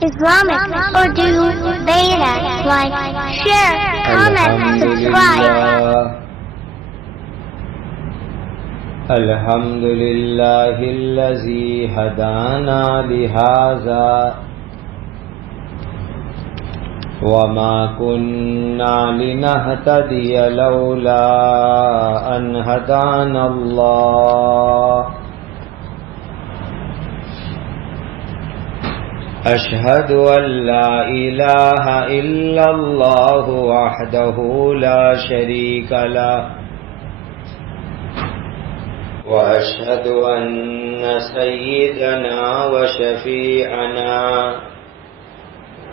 Islamic Urdu Beta. Like, share, comment, subscribe. الحمد لله الذي هدانا لهذا وما كنا لنهتدي لولا أن هدانا الله أشهد أن لا إله إلا الله وحده لا شريك له وأشهد أن سيدنا وشفيعنا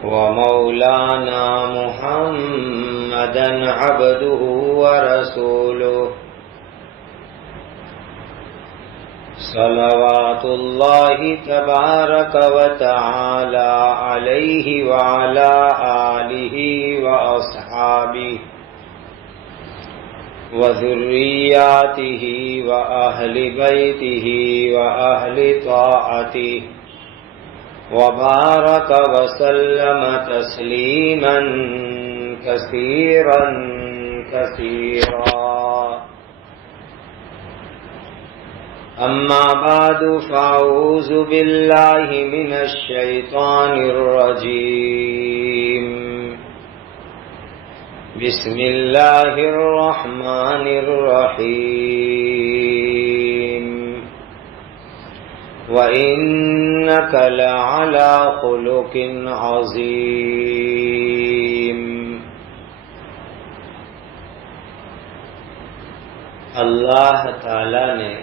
ومولانا محمدا عبده ورسوله صلوات الله تبارك وتعالى عليه وعلى آله وأصحابه وذرياته وأهل بيته وأهل طاعته وبارك وسلم تسليما كثيرا كثيرا أما بعد فأعوذ بالله من الشيطان الرجيم بسم الله الرحمن الرحيم وإنك لعلى خلق عظيم اللہ تعالی نے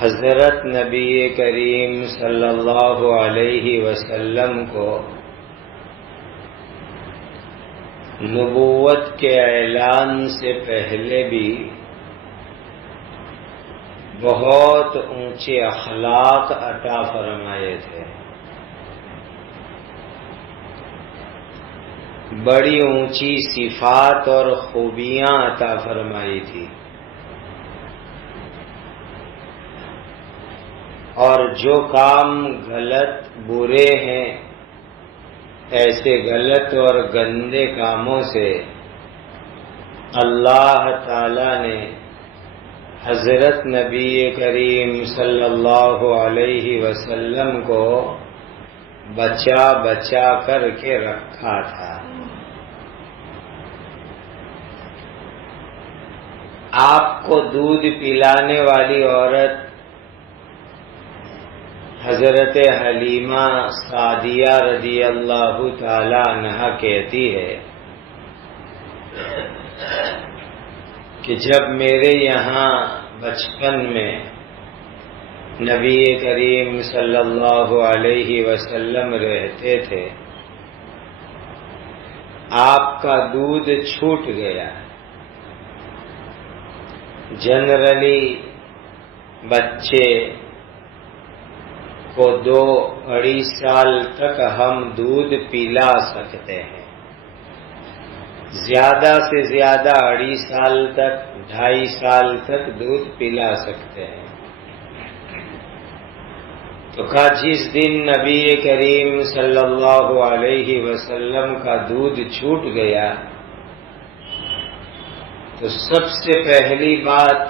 حضرت نبی کریم صلی اللہ علیہ وسلم کو نبوت کے اعلان سے پہلے بھی بہت اونچے اخلاق عطا فرمائے تھے، بڑی اونچی صفات اور خوبیاں عطا فرمائی تھی، اور جو کام غلط برے ہیں ایسے غلط اور گندے کاموں سے اللہ تعالی نے حضرت نبی کریم صلی اللہ علیہ وسلم کو بچا بچا کر کے رکھا تھا۔ آپ کو دودھ پلانے والی عورت حضرت حلیمہ سعدیہ رضی اللہ تعالی عنہا کہتی ہے کہ جب میرے یہاں بچپن میں نبی کریم صلی اللہ علیہ وسلم رہتے تھے، آپ کا دودھ چھوٹ گیا۔ جنرلی بچے کو 2-2.5 سال تک ہم دودھ پلا سکتے ہیں، زیادہ سے زیادہ 2.5 سال تک 2.5 سال تک دودھ پلا سکتے ہیں۔ تو کہا جس دن نبی کریم صلی اللہ علیہ وسلم کا دودھ چھوٹ گیا تو سب سے پہلی بات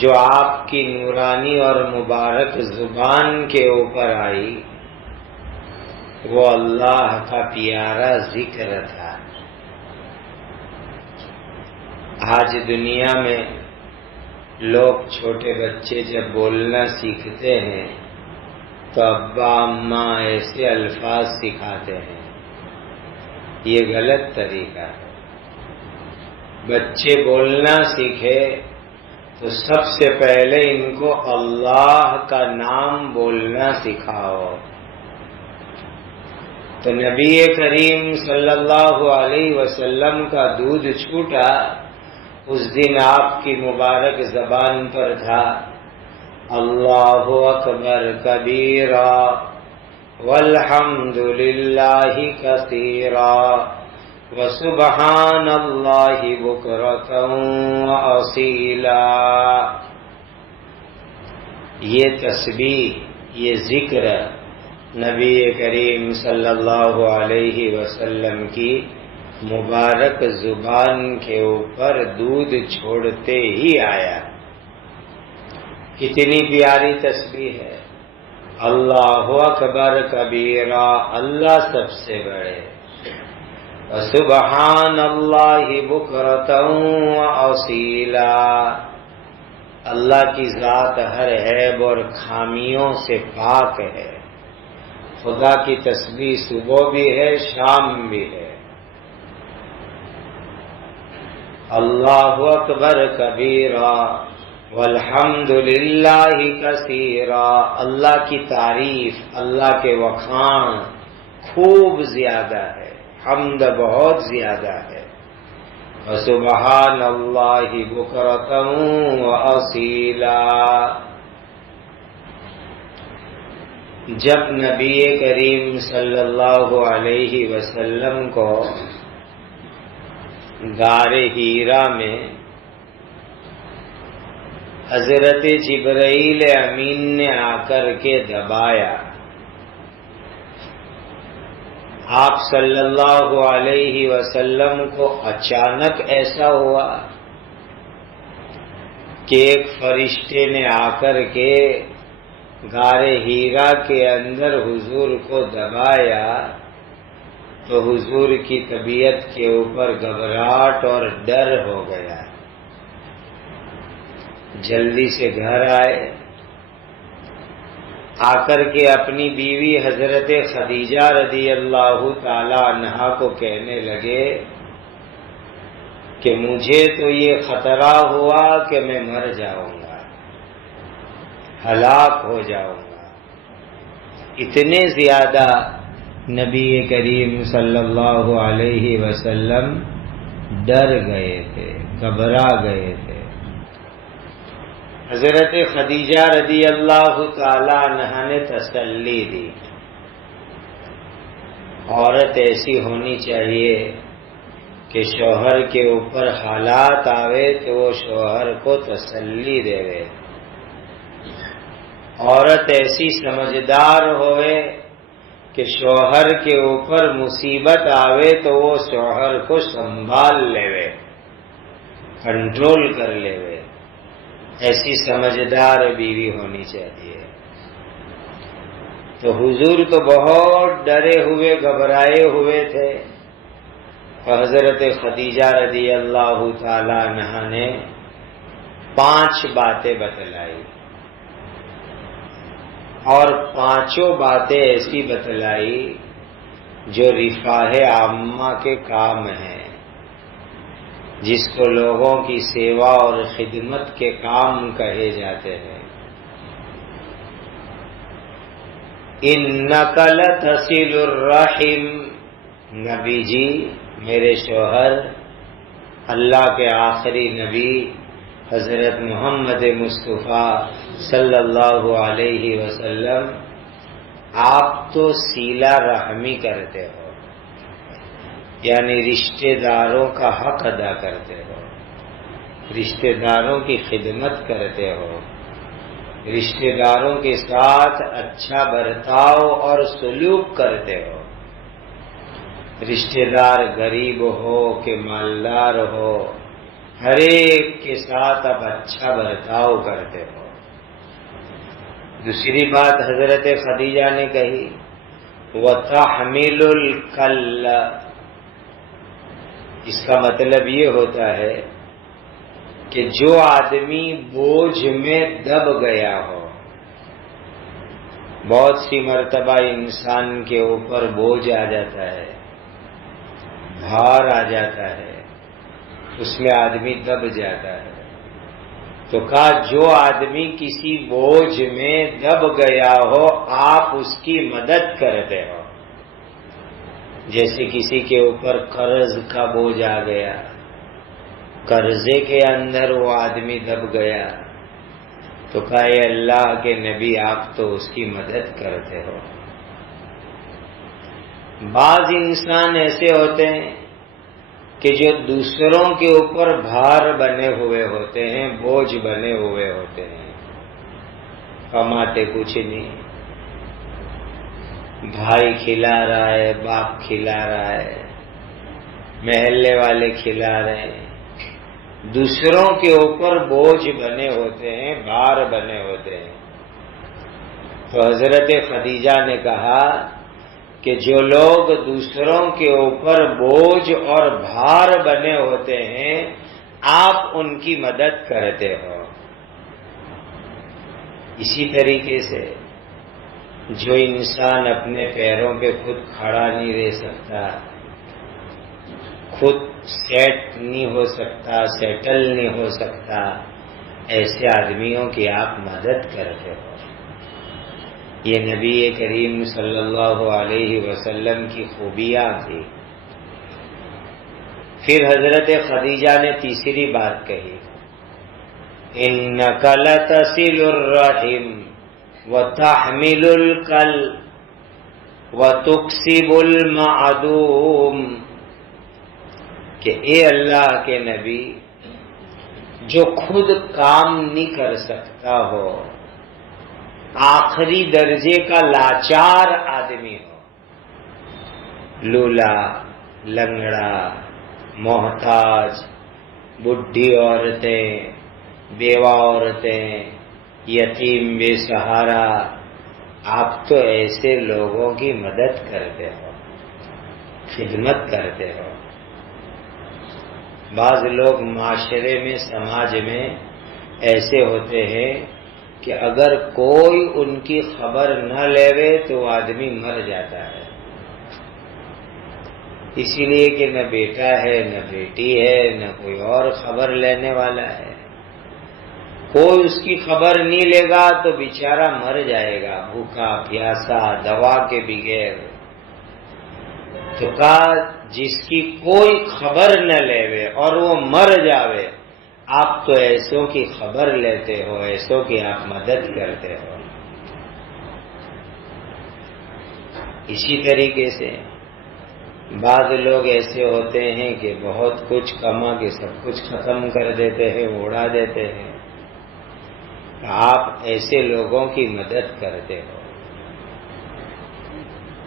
جو آپ کی نورانی اور مبارک زبان کے اوپر آئی وہ اللہ کا پیارا ذکر تھا۔ آج دنیا میں لوگ چھوٹے بچے جب بولنا سیکھتے ہیں تو ابا اماں ایسے الفاظ سکھاتے ہیں، یہ غلط طریقہ ہے۔ بچے بولنا سیکھے تو سب سے پہلے ان کو اللہ کا نام بولنا سکھاؤ۔ تو نبی کریم صلی اللہ علیہ وسلم کا دودھ چھوٹا، اس دن آپ کی مبارک زبان پر تھا اللہ اکبر کبیرا والحمد للہ کثیرا وسبحان اللہ بکرۃ واصیلا۔ یہ تسبیح، یہ ذکر نبی کریم صلی اللہ علیہ وسلم کی مبارک زبان کے اوپر دودھ چھوڑتے ہی آیا۔ کتنی پیاری تسبیح ہے، اللہ اکبر کبیرہ، اللہ سب سے بڑے، سبحان اللہ بکرۃ واصیلا، اللہ کی ذات ہر عیب اور خامیوں سے پاک ہے، خدا کی تسبیح صبح بھی ہے شام بھی ہے۔ اللہ اکبر کبیرہ والحمد للہ کثیرا، اللہ کی تعریف، اللہ کے وخان خوب زیادہ ہے، حمد بہت زیادہ ہے، وسبحان اللہ بکرۃ واصیلا۔ جب نبی کریم صلی اللہ علیہ وسلم کو غار حرا میں حضرت جبرائیل امین نے آ کر کے دبایا، آپ صلی اللہ علیہ وسلم کو اچانک ایسا ہوا کہ ایک فرشتے نے آ کر کے غار حرا کے اندر حضور کو دبایا، تو حضور کی طبیعت کے اوپر گھبراہٹ اور ڈر ہو گیا، جلدی سے گھر آئے، آ کر کے اپنی بیوی حضرت خدیجہ رضی اللہ تعالی عنہا کو کہنے لگے کہ مجھے تو یہ خطرہ ہوا کہ میں مر جاؤں گا، ہلاک ہو جاؤں گا۔ اتنے زیادہ نبی کریم صلی اللہ علیہ وسلم ڈر گئے تھے، گھبرا گئے تھے۔ حضرت خدیجہ رضی اللہ تعالی عنہا نے تسلی دی، عورت ایسی ہونی چاہیے کہ شوہر کے اوپر حالات آوے تو وہ شوہر کو تسلی دے، عورت ایسی سمجھدار ہوئے کہ شوہر کے اوپر مصیبت آوے تو وہ شوہر کو سنبھال لے، کنٹرول کر لے، ایسی سمجھدار بیوی ہونی چاہیے۔ تو حضور تو بہت ڈرے ہوئے گھبرائے ہوئے تھے، اور حضرت خدیجہ رضی اللہ تعالی عنہا نے 5 باتیں بتلائی، اور 5 باتیں ایسی بتلائی جو رفاہ عامہ کے کام ہیں، جس کو لوگوں کی سیوا اور خدمت کے کام کہے جاتے ہیں۔ اِنَّكَ لَتَصِلُ الرَّحِمَ، نبی جی، میرے شوہر، اللہ کے آخری نبی حضرت محمد مصطفیٰ صلی اللہ علیہ وسلم، آپ تو صلہ رحمی کرتے ہو، یعنی رشتہ داروں کا حق ادا کرتے ہو، رشتہ داروں کی خدمت کرتے ہو، رشتہ داروں کے ساتھ اچھا برتاؤ اور سلوک کرتے ہو، رشتہ دار غریب ہو کہ مالدار ہو، ہر ایک کے ساتھ اب اچھا برتاؤ کرتے ہو۔ دوسری بات حضرت خدیجہ نے کہی، وَتَحْمِلُ الْكَلَّ، اس کا مطلب یہ ہوتا ہے کہ جو آدمی بوجھ میں دب گیا ہو، بہت سی مرتبہ انسان کے اوپر بوجھ آ جاتا ہے، بھار آ جاتا ہے، اس میں آدمی دب جاتا ہے، تو کہا جو آدمی کسی بوجھ میں دب گیا ہو آپ اس کی مدد کرتے ہو، جیسے کسی کے اوپر قرض کا بوجھ آ گیا، قرضے کے اندر وہ آدمی دب گیا، تو کہا اے اللہ کے نبی آپ تو اس کی مدد کرتے ہو۔ بعض انسان ایسے ہوتے ہیں کہ جو دوسروں کے اوپر بھار بنے ہوئے ہوتے ہیں، بوجھ بنے ہوئے ہوتے ہیں، کماتے کچھ نہیں، بھائی کھلا رہا ہے، باپ کھلا رہا ہے، محلے والے کھلا رہے ہیں، دوسروں کے اوپر بوجھ بنے ہوتے ہیں، بھار بنے ہوتے ہیں۔ تو حضرت خدیجہ نے کہا کہ جو لوگ دوسروں کے اوپر بوجھ اور بھار بنے ہوتے ہیں آپ ان کی مدد کرتے ہو۔ اسی طریقے سے جو انسان اپنے پیروں پہ خود کھڑا نہیں رہ سکتا، خود سیٹ نہیں ہو سکتا، سیٹل نہیں ہو سکتا، ایسے آدمیوں کی آپ مدد کرتے ہو۔ یہ نبی کریم صلی اللہ علیہ وسلم کی خوبیاں تھی۔ پھر حضرت خدیجہ نے تیسری بات کہی، اِنَّكَ لَتَصِلُ الرَّحِمَ وَتَحْمِلُ الْكَلَّ وَتُكْسِبُ الْمَعْدُومَ، کہ اے اللہ کے نبی، جو خود کام نہیں کر سکتا ہو، آخری درجے کا لاچار آدمی ہو، لولا، لنگڑا، محتاج، بڈھی عورتیں، بیوہ عورتیں، یتیم بے سہارا، آپ تو ایسے لوگوں کی مدد کرتے ہو، خدمت کرتے ہو۔ بعض لوگ معاشرے میں، سماج میں ایسے ہوتے ہیں کہ اگر کوئی ان کی خبر نہ لیوے تو وہ آدمی مر جاتا ہے، اسی لیے کہ نہ بیٹا ہے، نہ بیٹی ہے، نہ کوئی اور خبر لینے والا ہے۔ کوئی اس کی خبر نہیں لے گا تو بیچارہ مر جائے گا، بھوکا پیاسا، دوا کے بغیر۔ تو کہا جس کی کوئی خبر نہ لیوے اور وہ مر جاوے، آپ تو ایسوں کی خبر لیتے ہو، ایسوں کی آپ مدد کرتے ہو۔ اسی طریقے سے بعض لوگ ایسے ہوتے ہیں کہ بہت کچھ کما کے سب کچھ ختم کر دیتے ہیں، اڑا دیتے ہیں، آپ ایسے لوگوں کی مدد کرتے ہو۔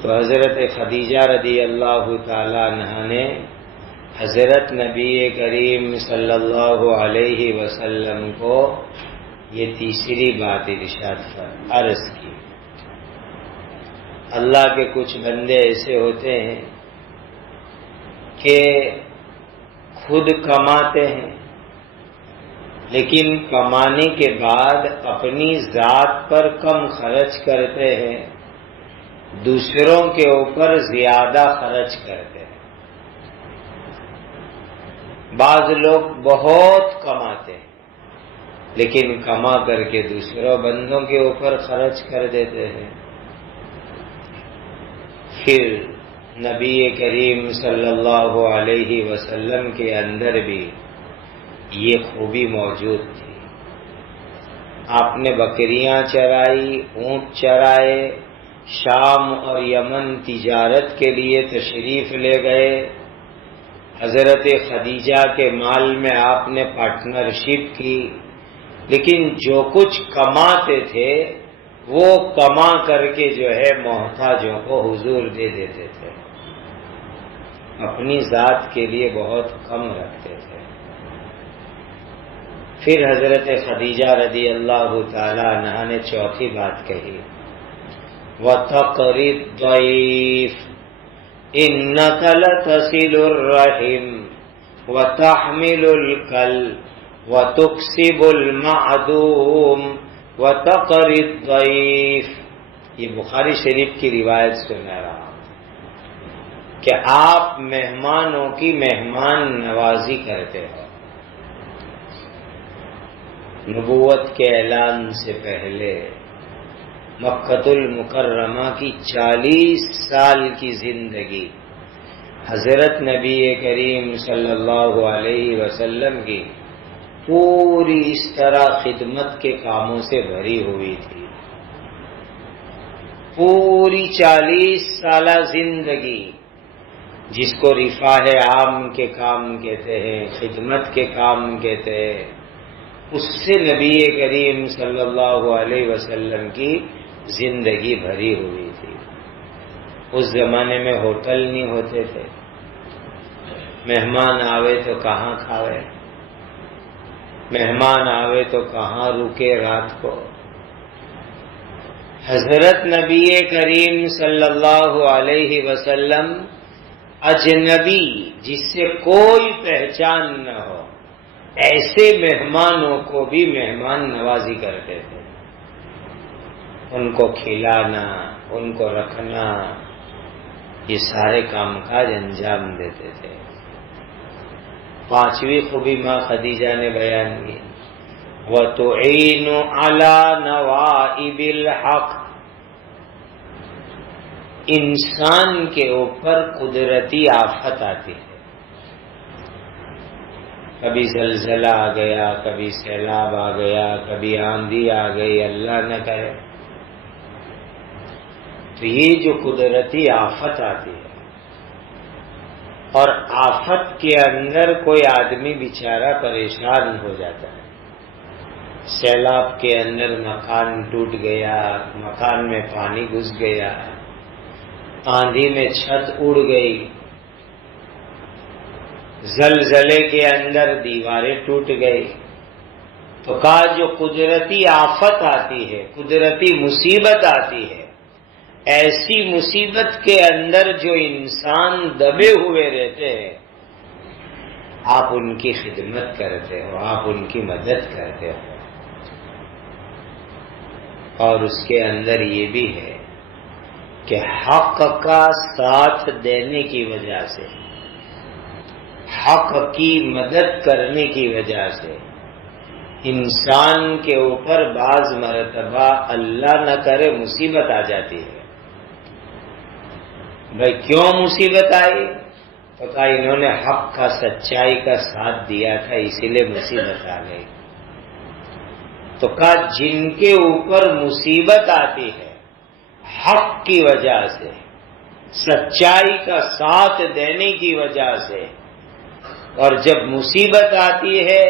تو حضرت خدیجہ رضی اللہ تعالی عنہ نے حضرت نبی کریم صلی اللہ علیہ وسلم کو یہ تیسری بات ارشاد عرض کی۔ اللہ کے کچھ بندے ایسے ہوتے ہیں کہ خود کماتے ہیں، لیکن کمانے کے بعد اپنی ذات پر کم خرچ کرتے ہیں، دوسروں کے اوپر زیادہ خرچ کرتے ہیں۔ بعض لوگ بہت کماتے ہیں لیکن کما کر کے دوسروں بندوں کے اوپر خرچ کر دیتے ہیں۔ پھر نبی کریم صلی اللہ علیہ وسلم کے اندر بھی یہ خوبی موجود تھی۔ آپ نے بکریاں چرائی، اونٹ چرائے، شام اور یمن تجارت کے لیے تشریف لے گئے، حضرت خدیجہ کے مال میں آپ نے پارٹنرشپ کی، لیکن جو کچھ کماتے تھے وہ کما کر کے جو ہے محتاجوں کو حضور دے دیتے تھے، اپنی ذات کے لیے بہت کم رکھتے تھے۔ پھر حضرت خدیجہ رضی اللہ تعالی عنہ نے چوتھی بات کہی، وَتَقْرِ الضَّيْفَ إِنَّكَ لَتَصِلُ الرَّحِمَ وَتَحْمِلُ الْكَلَّ وَتُكْسِبُ الْمَعْدُومَ وَتَقْرِ الضَّيْفَ۔ یہ بخاری شریف کی روایت سنا رہا ہوں کہ آپ مہمانوں کی مہمان نوازی کرتے ہو۔ نبوت کے اعلان سے پہلے مکۃ المکرمہ کی 40 سال کی زندگی حضرت نبی کریم صلی اللہ علیہ وسلم کی پوری اس طرح خدمت کے کاموں سے بھری ہوئی تھی۔ پوری 40 سالہ زندگی جس کو رفاہ عام کے کام کہتے ہیں، خدمت کے کام کہتے ہیں، اس سے نبی کریم صلی اللہ علیہ وسلم کی زندگی بھری ہوئی تھی۔ اس زمانے میں ہوٹل نہیں ہوتے تھے، مہمان آوے تو کہاں کھاوے، مہمان آوے تو کہاں رکے رات کو۔ حضرت نبی کریم صلی اللہ علیہ وسلم اجنبی جس سے کوئی پہچان نہ ہو، ایسے مہمانوں کو بھی مہمان نوازی کرتے تھے، ان کو کھلانا، ان کو رکھنا، یہ سارے کام کاج انجام دیتے تھے۔ پانچویں خوبی ماں خدیجہ نے بیان کی، وَتُعِينُ عَلَى نَوَائِبِ الْحَقِّ، انسان کے اوپر قدرتی آفت آتی ہے، کبھی زلزلہ آ گیا، کبھی سیلاب آ گیا، کبھی آندھی آ گئی، اللہ نہ کرے، تو یہ جو قدرتی آفت آتی ہے، اور آفت کے اندر کوئی آدمی بیچارہ پریشان ہو جاتا ہے۔ سیلاب کے اندر مکان ٹوٹ گیا، مکان میں پانی گھس گیا، آندھی میں چھت اڑ گئی، زلزلے کے اندر دیواریں ٹوٹ گئی، تو کہا جو قدرتی آفت آتی ہے، قدرتی مصیبت آتی ہے، ایسی مصیبت کے اندر جو انسان دبے ہوئے رہتے ہیں، آپ ان کی خدمت کرتے ہو، آپ ان کی مدد کرتے ہو، اور اس کے اندر یہ بھی ہے کہ حق کا ساتھ دینے کی وجہ سے، حق کی مدد کرنے کی وجہ سے انسان کے اوپر بعض مرتبہ اللہ نہ کرے مصیبت آ جاتی ہے۔ بھائی کیوں مصیبت آئی؟ تو کہا انہوں نے حق کا، سچائی کا ساتھ دیا تھا، اسی لیے مصیبت آ گئی۔ تو کہا جن کے اوپر مصیبت آتی ہے حق کی وجہ سے، سچائی کا ساتھ دینے کی وجہ سے، اور جب مصیبت آتی ہے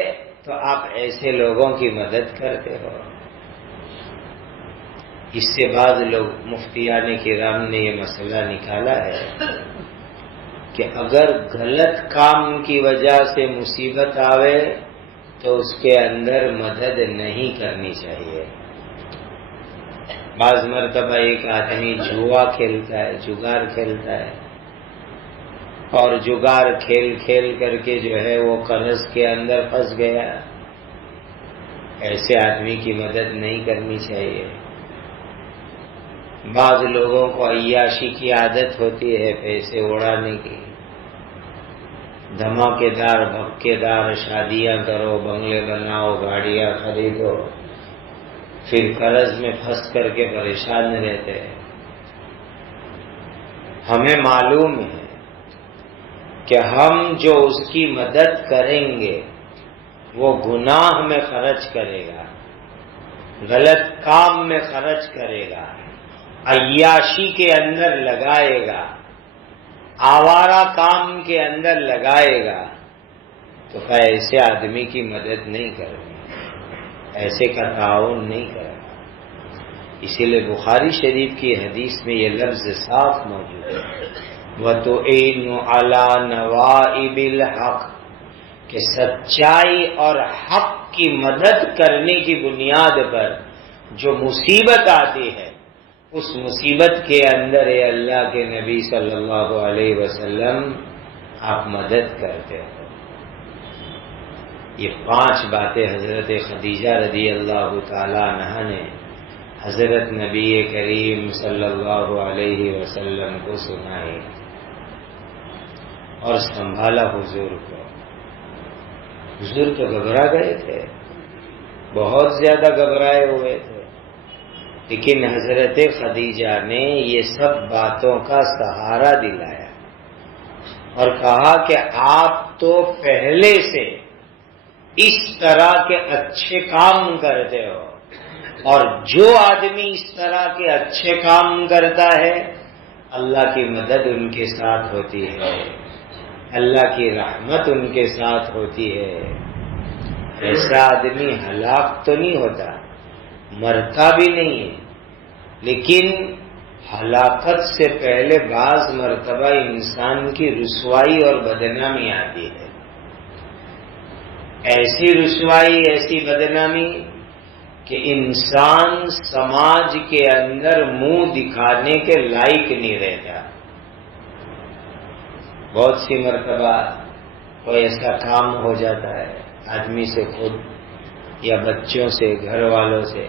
تو آپ ایسے لوگوں کی مدد کرتے ہو۔ اس سے بعض لوگ مفتیان کرام نے یہ مسئلہ نکالا ہے کہ اگر غلط کام کی وجہ سے مصیبت آوے تو اس کے اندر مدد نہیں کرنی چاہیے۔ بعض مرتبہ ایک آدمی جوا کھیلتا ہے، جگار کھیلتا ہے، اور جگار کھیل کھیل کر کے جو ہے وہ قرض کے اندر پھنس گیا، ایسے آدمی کی مدد نہیں کرنی چاہیے۔ بعض لوگوں کو عیاشی کی عادت ہوتی ہے، پیسے اڑانے کی، دھماکے دار بھپکے دار شادیاں کرو، بنگلے بناؤ، گاڑیاں خریدو، پھر قرض میں پھنس کر کے پریشان رہتے ہیں۔ ہمیں معلوم ہے کہ ہم جو اس کی مدد کریں گے وہ گناہ میں خرچ کرے گا، غلط کام میں خرچ کرے گا، عیاشی کے اندر لگائے گا، آوارہ کام کے اندر لگائے گا، تو ایسے آدمی کی مدد نہیں کرے، ایسے کا تعاون نہیں کرے۔ اسی لیے بخاری شریف کی حدیث میں یہ لفظ صاف موجود ہے، وَتُعِينُ عَلَى نَوَائِبِ الْحَقِّ، کہ سچائی اور حق کی مدد کرنے کی بنیاد پر جو مصیبت آتی ہے، اس مصیبت کے اندر اے اللہ کے نبی صلی اللہ علیہ وسلم آپ مدد کرتے ہو۔ یہ 5 باتیں حضرت خدیجہ رضی اللہ تعالی عنہا نے حضرت نبی کریم صلی اللہ علیہ وسلم کو سنائی اور سنبھالا حضور کو۔ حضور تو گھبرا گئے تھے، بہت زیادہ گھبرائے ہوئے تھے، لیکن حضرت خدیجہ نے یہ سب باتوں کا سہارا دلایا اور کہا کہ آپ تو پہلے سے اس طرح کے اچھے کام کرتے ہو، اور جو آدمی اس طرح کے اچھے کام کرتا ہے اللہ کی مدد ان کے ساتھ ہوتی ہے، اللہ کی رحمت ان کے ساتھ ہوتی ہے۔ ایسا آدمی ہلاک تو نہیں ہوتا، مرتا بھی نہیں ہے، لیکن ہلاکت سے پہلے بعض مرتبہ انسان کی رسوائی اور بدنامی آتی ہے. ایسی رسوائی، ایسی بدنامی کہ انسان سماج کے اندر منہ دکھانے کے لائق نہیں رہتا. بہت سی مرتبہ کوئی ایسا کام ہو جاتا ہے آدمی سے خود یا بچوں سے، گھر والوں سے،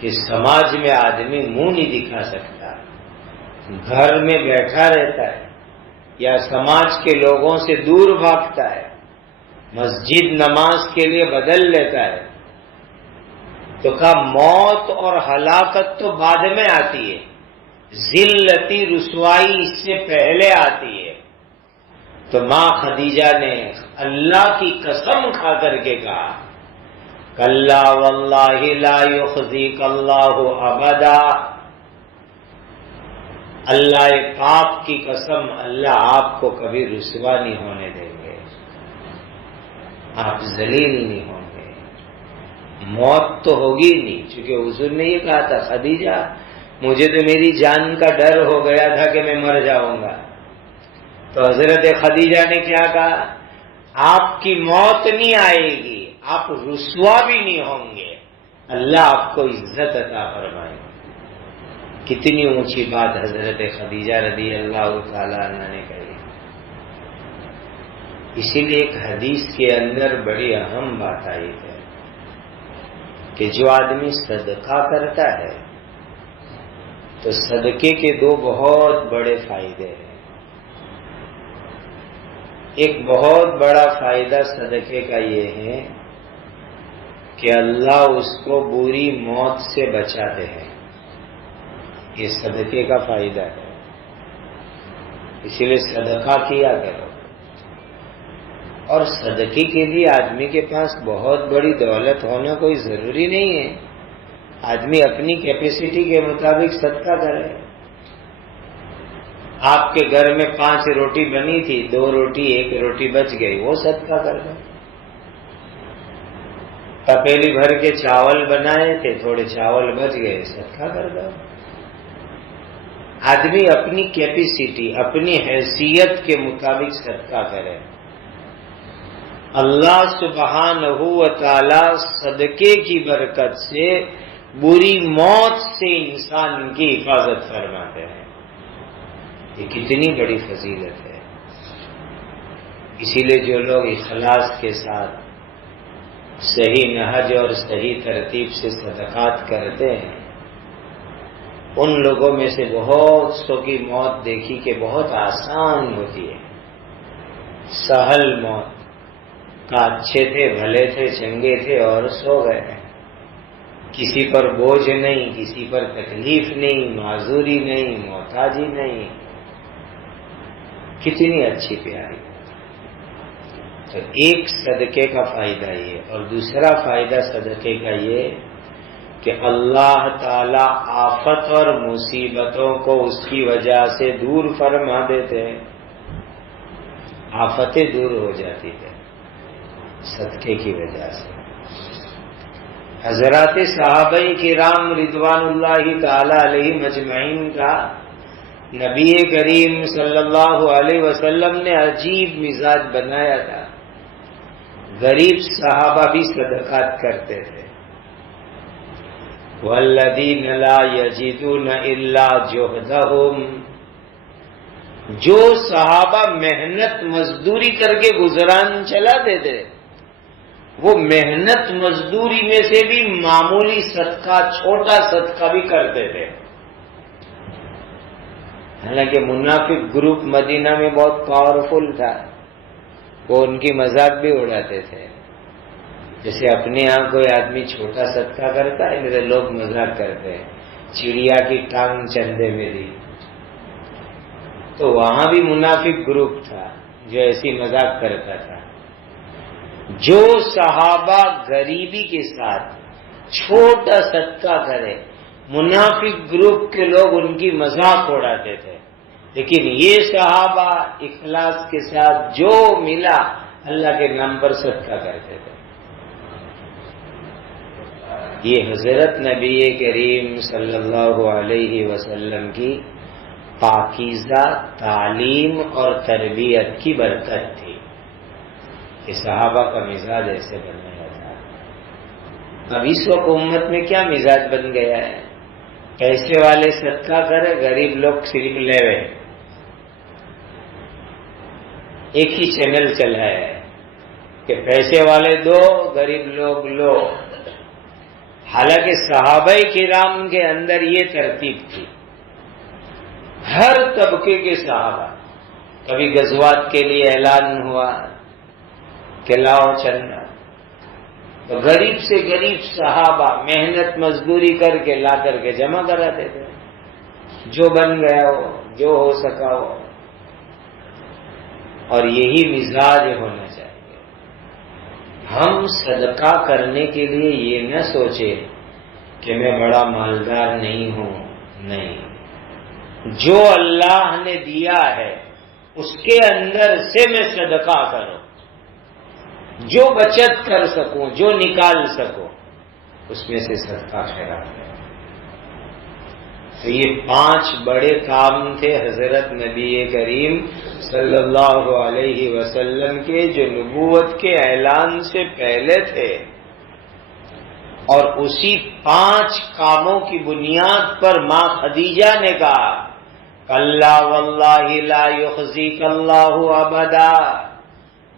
کہ سماج میں آدمی منہ نہیں دکھا سکتا، گھر میں بیٹھا رہتا ہے یا سماج کے لوگوں سے دور بھاگتا ہے، مسجد نماز کے لیے بدل لیتا ہے. تو کہا موت اور ہلاکت تو بعد میں آتی ہے، ذلتی رسوائی اس سے پہلے آتی ہے. تو ماں خدیجہ نے اللہ کی قسم کھا کر کے کہا کلا واللہ لا یخزیک اللہ ابدا، اللہ پاک کی قسم، اللہ آپ کو کبھی رسوا نہیں ہونے دیں گے، آپ ذلیل نہیں ہوں گے. موت تو ہوگی نہیں، چونکہ حضور نے یہ کہا تھا خدیجہ مجھے تو میری جان کا ڈر ہو گیا تھا کہ میں مر جاؤں گا. تو حضرت خدیجہ نے کیا کہا، آپ کی موت نہیں آئے گی، آپ رسوا بھی نہیں ہوں گے، اللہ آپ کو عزت عطا فرمائے. کتنی اونچی بات حضرت خدیجہ رضی اللہ تعالی عنہ نے کہی. اسی لیے ایک حدیث کے اندر بڑی اہم بات آئی ہے کہ جو آدمی صدقہ کرتا ہے تو صدقے کے دو بہت بڑے فائدے ہیں. ایک بہت بڑا فائدہ صدقے کا یہ ہے کہ اللہ اس کو بری موت سے بچاتے ہیں، یہ صدقے کا فائدہ ہے. اسی لیے صدقہ کیا کرو. اور صدقے کے لیے آدمی کے پاس بہت بڑی دولت ہونا کوئی ضروری نہیں ہے، آدمی اپنی کیپیسٹی کے مطابق صدقہ کرے. آپ کے گھر میں 5 روٹی بنی تھی، 2 روٹی 1 روٹی بچ گئی، وہ صدقہ کر دو. تپیلی بھر کے چاول بنائے تھے، تھوڑے چاول بچ گئے، صدقہ کر دو. آدمی اپنی کیپیسٹی، اپنی حیثیت کے مطابق صدقہ کرے. اللہ سبحانہ و تعالی صدقے کی برکت سے بری موت سے انسان کی حفاظت فرماتے ہیں. یہ کتنی بڑی فضیلت ہے. اسی لیے جو لوگ اخلاص کے ساتھ صحیح نہج اور صحیح ترتیب سے صدقات کرتے ہیں، ان لوگوں میں سے بہت سو کی موت دیکھی کہ بہت آسان ہوتی ہے. سہل موت کا، اچھے تھے، بھلے تھے، چنگے تھے اور سو گئے. کسی پر بوجھ نہیں، کسی پر تکلیف نہیں، معذوری نہیں، محتاجی نہیں. کتنی اچھی پیاری. تو ایک صدقے کا فائدہ یہ، اور دوسرا فائدہ صدقے کا یہ کہ اللہ تعالی آفت اور مصیبتوں کو اس کی وجہ سے دور فرما دیتے ہیں. آفتیں دور ہو جاتی ہیں صدقے کی وجہ سے. حضرات صحابہ کرام رضوان اللہ تعالی علیہ مجمعین کا نبی کریم صلی اللہ علیہ وسلم نے عجیب مزاج بنایا تھا. غریب صحابہ بھی صدقات کرتے تھے. والذین لا یجدون الا جہدہم، جو صحابہ محنت مزدوری کر کے گزران چلا دیتے، وہ محنت مزدوری میں سے بھی معمولی صدقہ، چھوٹا صدقہ بھی کرتے تھے. حالانکہ منافق گروپ مدینہ میں بہت پاورفل تھا، وہ ان کی مذاق بھی اڑاتے تھے. جیسے اپنے یہاں کوئی آدمی چھوٹا صدقہ کرتا ہے، میرے لوگ مذاق کرتے ہیں، چڑیا کی ٹانگ چندے میں دی. تو وہاں بھی منافق گروپ تھا جو ایسی مذاق کرتا تھا. جو صحابہ غریبی کے ساتھ چھوٹا صدقہ کرے، منافق گروپ کے لوگ ان کی مذاق اڑاتے تھے. لیکن یہ صحابہ اخلاص کے ساتھ جو ملا اللہ کے نام پر صدقہ کرتے تھے. یہ حضرت نبی کریم صلی اللہ علیہ وسلم کی پاکیزہ تعلیم اور تربیت کی برکت تھی کہ صحابہ کا مزاج ایسے بنایا تھا۔ اب اس وقت امت میں کیا مزاج بن گیا ہے؟ پیسے والے صدقہ کرے، غریب لوگ صرف لے ہوئے۔ ایک ہی چینل چلا ہے کہ پیسے والے دو، غریب لوگ لو۔ حالانکہ صحابہ کرام کے اندر یہ ترتیب تھی، ہر طبقے کے صحابہ۔ کبھی غزوات کے لیے اعلان ہوا کہ لاؤ چندہ، تو غریب سے غریب صحابہ محنت مزدوری کر کے لا کر کے جمع کراتے تھے، جو بن گیا ہو، جو ہو سکا ہو۔ اور یہی مزاج ہونا چاہیے۔ ہم صدقہ کرنے کے لیے یہ نہ سوچے کہ میں بڑا مالدار نہیں ہوں، نہیں، جو اللہ نے دیا ہے اس کے اندر سے میں صدقہ کروں، جو بچت کر سکوں، جو نکال سکوں، اس میں سے صدقہ خیرات ہے۔ تو یہ 5 بڑے کام تھے حضرت نبی کریم صلی اللہ علیہ وسلم کے، جو نبوت کے اعلان سے پہلے تھے، اور اسی 5 کاموں کی بنیاد پر ماں خدیجہ نے کہا کلا واللہ لا یخزیک اللہ ابدا،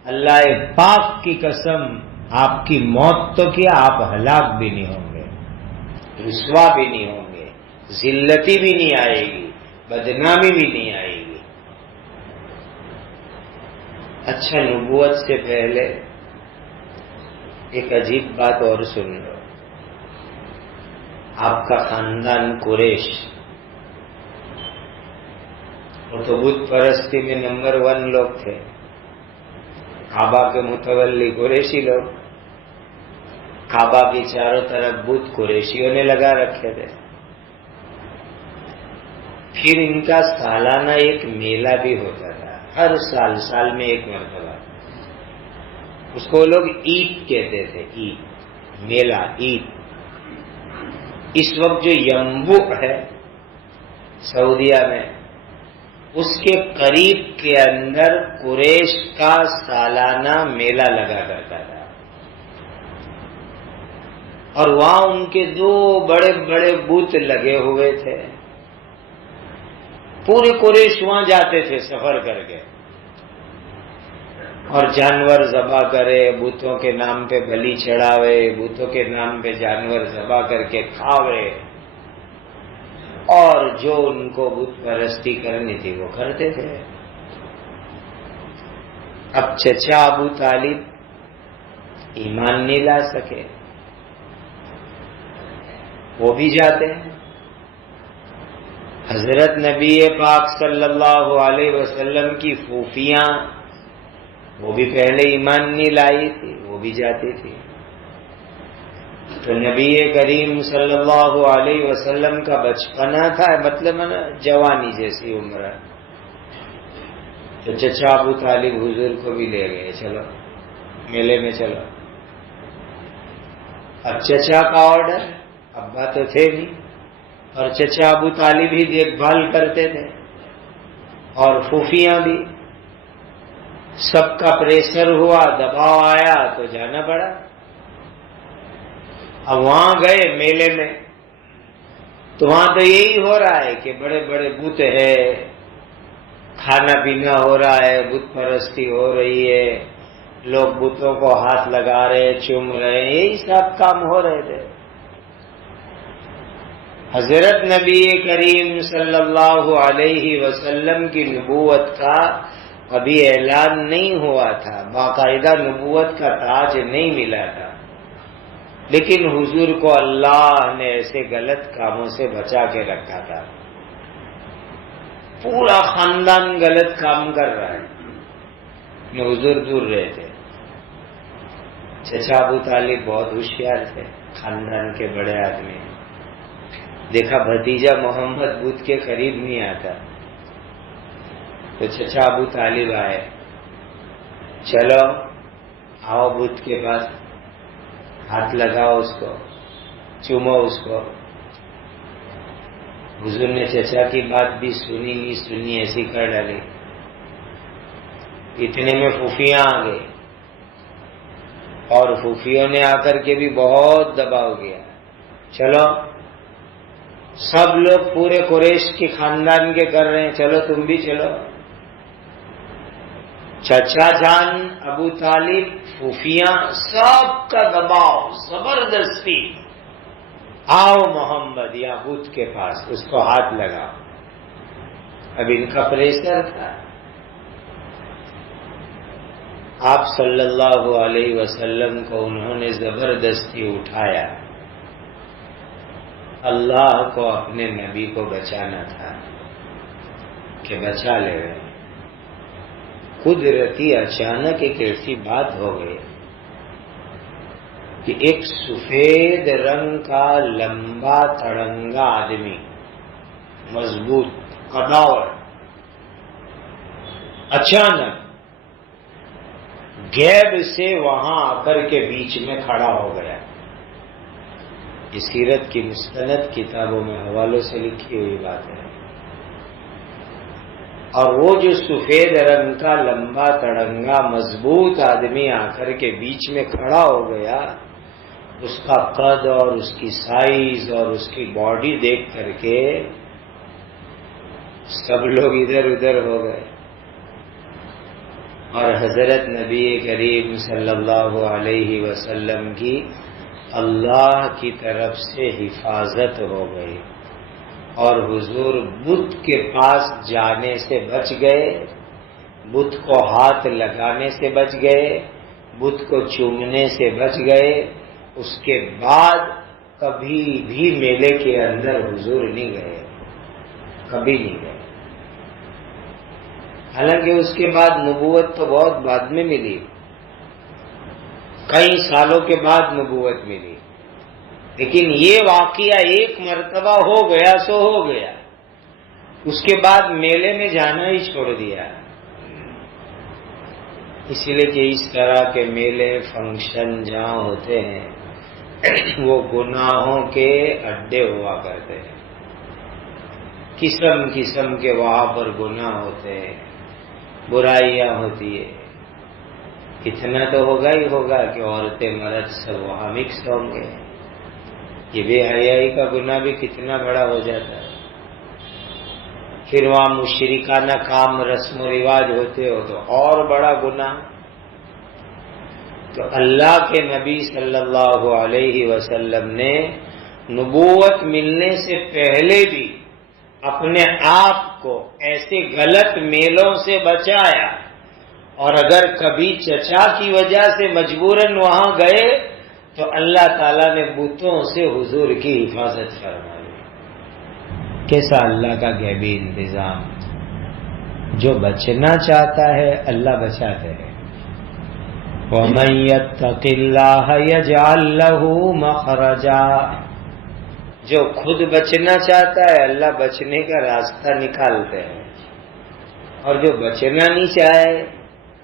اللہ پاک کی قسم، آپ کی موت تو کیا، آپ ہلاک بھی نہیں ہوں گے، رسوا بھی نہیں ہوں گے، ذلتی بھی نہیں آئے گی، بدنامی بھی نہیں آئے گی۔ اچھا، نبوت سے پہلے ایک عجیب بات اور سن لو۔ آپ کا خاندان قریش، وہ تو بت پرستی میں نمبر 1 لوگ تھے، کعبہ کے متولی قریشی لوگ، کعبہ کی چاروں طرف بت قریشیوں نے لگا رکھے تھے۔ پھر ان کا سالانہ ایک میلہ بھی ہوتا تھا، ہر سال میں ایک مرتبہ، اس کو لوگ عید کہتے تھے، عید، میلہ، عید۔ اس وقت جو ینبوع ہے سعودیہ میں، اس کے قریب کے اندر قریش کا سالانہ میلہ لگا کرتا تھا، اور وہاں ان کے 2 بڑے بڑے بت لگے ہوئے تھے۔ پورے قریش وہاں جاتے تھے سفر کر کے، اور جانور ذبح کرے، بتوں کے نام پہ بلی چڑھاوے، بتوں کے نام پہ جانور ذبح کر کے کھاوے، اور جو ان کو بت پرستی کرنی تھی وہ کرتے تھے۔ اب چچا ابو طالب ایمان نہیں لا سکے، وہ بھی جاتے ہیں۔ حضرت نبی پاک صلی اللہ علیہ وسلم کی پھوپھیاں، وہ بھی پہلے ایمان نہیں لائی تھی، وہ بھی جاتی تھی۔ تو نبی کریم صلی اللہ علیہ وسلم کا بچپنا تھا، مطلب نا جوانی جیسی عمر ہے، تو چچا ابو طالب حضور کو بھی لے گئے، چلو میلے میں چلو۔ اب چچا کا آرڈر، ابا تو تھے نہیں، اور چچا ابو طالب ہی دیکھ بھال کرتے تھے، اور پھوپھیاں بھی۔ سب کا پریشر ہوا، دباؤ آیا تو جانا پڑا۔ اب وہاں گئے میلے میں، تو وہاں تو یہی ہو رہا ہے کہ بڑے بڑے بت ہے، کھانا پینا ہو رہا ہے، بت پرستی ہو رہی ہے، لوگ بتوں کو ہاتھ لگا رہے، چوم رہے، یہی سب کام ہو رہے تھے۔ حضرت نبی کریم صلی اللہ علیہ وسلم کی نبوت کا ابھی اعلان نہیں ہوا تھا، باقاعدہ نبوت کا تاج نہیں ملا تھا، لیکن حضور کو اللہ نے ایسے غلط کاموں سے بچا کے رکھا تھا۔ پورا خاندان غلط کام کر رہا ہے، حضور دور رہے تھے۔ چچا ابو طالب بہت ہوشیار تھے، خاندان کے بڑے آدمی، دیکھا بھتیجا محمد بت کے قریب نہیں آتا، تو چچا ابو طالب آئے، چلو آؤ بت کے پاس، ہاتھ لگاؤ اس کو، چومو اس کو. حضور نے چچا کی بات بھی سنی نہیں سنی ایسی کر ڈالی. اتنے میں پھوپھیاں آ گئی اور پھوپھیوں نے آ کر کے بھی بہت دباؤ کیا. چلو سب لوگ پورے قریش کے خاندان کے کر رہے ہیں, چلو تم بھی چلو. چچا جان ابو طالب, پھوپھیاں, سب کا دباؤ زبردستی. آؤ محمد یا بت کے پاس, اس کو ہاتھ لگا. اب ان کا پریشر تھا. آپ صلی اللہ علیہ وسلم کو انہوں نے زبردستی اٹھایا. اللہ کو اپنے نبی کو بچانا تھا کہ بچا لے گئے. قدرتی اچانک ایک ایسی بات ہو گئی کہ ایک سفید رنگ کا لمبا تڑنگا آدمی, مضبوط قداور, اچانک غیب سے وہاں آ کر کے بیچ میں کھڑا ہو گیا. یہ سیرت کی مستند کتابوں میں حوالوں سے لکھی ہوئی بات ہے. اور وہ جو سفید رنگ کا لمبا تڑنگا مضبوط آدمی آ کر کے بیچ میں کھڑا ہو گیا, اس کا قد اور اس کی سائز اور اس کی باڈی دیکھ کر کے سب لوگ ادھر ادھر ہو گئے. اور حضرت نبی کریم صلی اللہ علیہ وسلم کی اللہ کی طرف سے حفاظت ہو گئی اور حضور بت کے پاس جانے سے بچ گئے, بت کو ہاتھ لگانے سے بچ گئے, بت کو چومنے سے بچ گئے. اس کے بعد کبھی بھی میلے کے اندر حضور نہیں گئے, کبھی نہیں گئے. حالانکہ اس کے بعد نبوت تو بہت بعد میں ملی, کئی سالوں کے بعد نبوت ملی, لیکن یہ واقعہ ایک مرتبہ ہو گیا سو ہو گیا. اس کے بعد میلے میں جانا ہی چھوڑ دیا. اسی لیے کہ اس طرح کے میلے فنکشن جہاں ہوتے ہیں وہ گناہوں کے اڈے ہوا کرتے ہیں. قسم قسم کے وہاں پر گناہ ہوتے ہیں, برائیاں ہوتی ہے. اتنا تو ہوگا ہی ہوگا کہ عورتیں مرد سب وہاں مکس ہوں گے. یہ بے حیائی کا گناہ بھی کتنا بڑا ہو جاتا ہے. پھر وہاں مشرکانہ کام رسم و رواج ہوتے ہو تو اور بڑا گناہ. تو اللہ کے نبی صلی اللہ علیہ وسلم نے نبوت ملنے سے پہلے بھی اپنے آپ کو ایسے غلط میلوں سے بچایا, اور اگر کبھی چچا کی وجہ سے مجبوراً وہاں گئے تو اللہ تعالیٰ نے بتوں سے حضور کی حفاظت فرمائی. کیسا اللہ کا غیبی انتظام. جو بچنا چاہتا ہے اللہ بچاتے ہیں. وَمَن يَتَّقِ اللَّهَ يَجْعَل لَّهُ مَخْرَجًا. جو خود بچنا چاہتا ہے اللہ بچنے کا راستہ نکالتے ہیں, اور جو بچنا نہیں چاہے,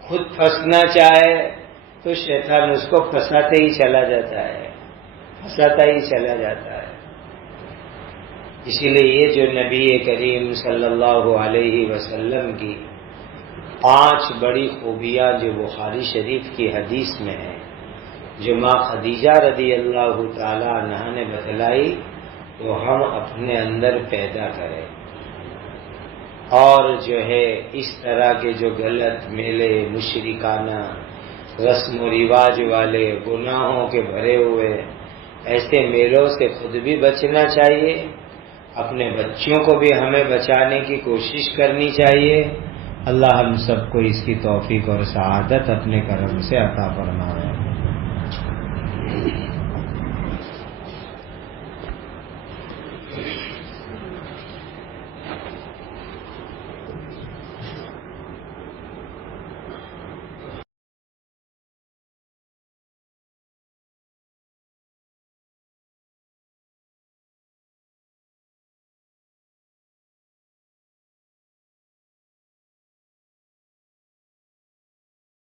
خود پھنسنا چاہے, تو شیطان اس کو پھنساتے ہی چلا جاتا ہے, پھنساتا ہی چلا جاتا ہے. اسی لیے یہ جو نبی کریم صلی اللہ علیہ وسلم کی 5 بڑی خوبیاں جو بخاری شریف کی حدیث میں ہیں, جو ماں خدیجہ رضی اللہ تعالی عنہا نے بتلائی, وہ ہم اپنے اندر پیدا کریں. اور جو ہے اس طرح کے جو غلط میلے, مشرکانہ رسم و رواج والے, گناہوں کے بھرے ہوئے ایسے میلوں سے خود بھی بچنا چاہیے, اپنے بچوں کو بھی ہمیں بچانے کی کوشش کرنی چاہیے. اللہ ہم سب کو اس کی توفیق اور سعادت اپنے کرم سے عطا فرمائے.